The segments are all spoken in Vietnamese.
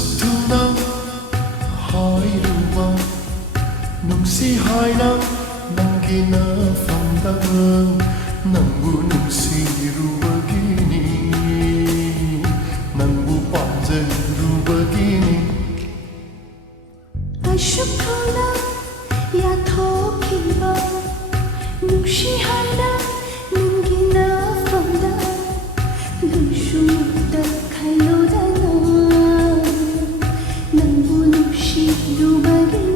Suk thương nang hairuwa nungsi haina nangina fandang nangbu nungsiruwa gini nangbu panjaruwa gini Ashuk thona ya thokiba nungsi haina nangina fandang nungshumuta khailodana nangbu nungsiruwa gini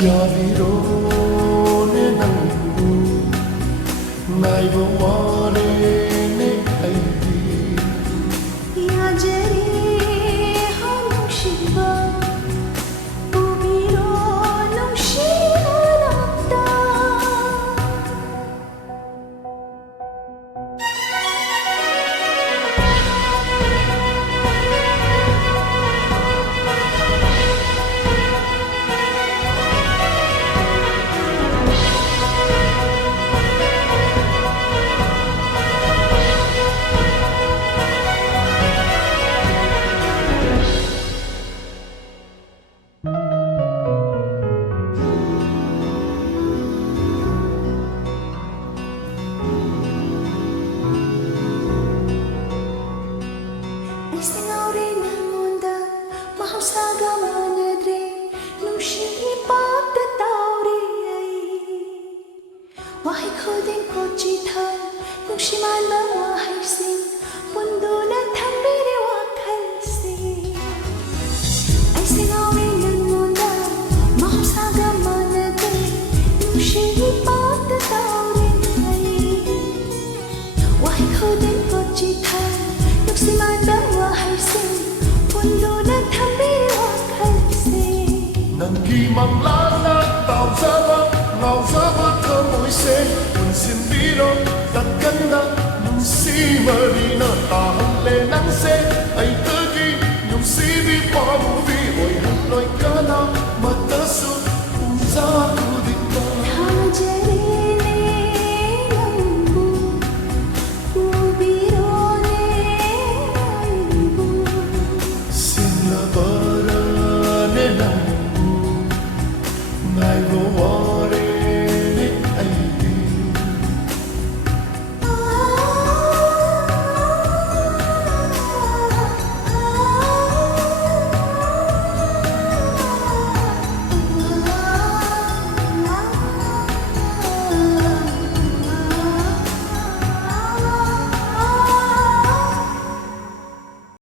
Yabiro ne nangu naibo wale ne aidi Yajari hanushiba bubiro nungshirata Mahausaga manadre nungshi pagda tauri ai Wahai khodin ko chithal nungshi mana wahai sin punduna thambire wakhal se Ai singawe nanmunda mahausaga manadre nungshi pagda tauri ai Wahai khodin ko chithal nungshi mana wahai sin Nangki mang la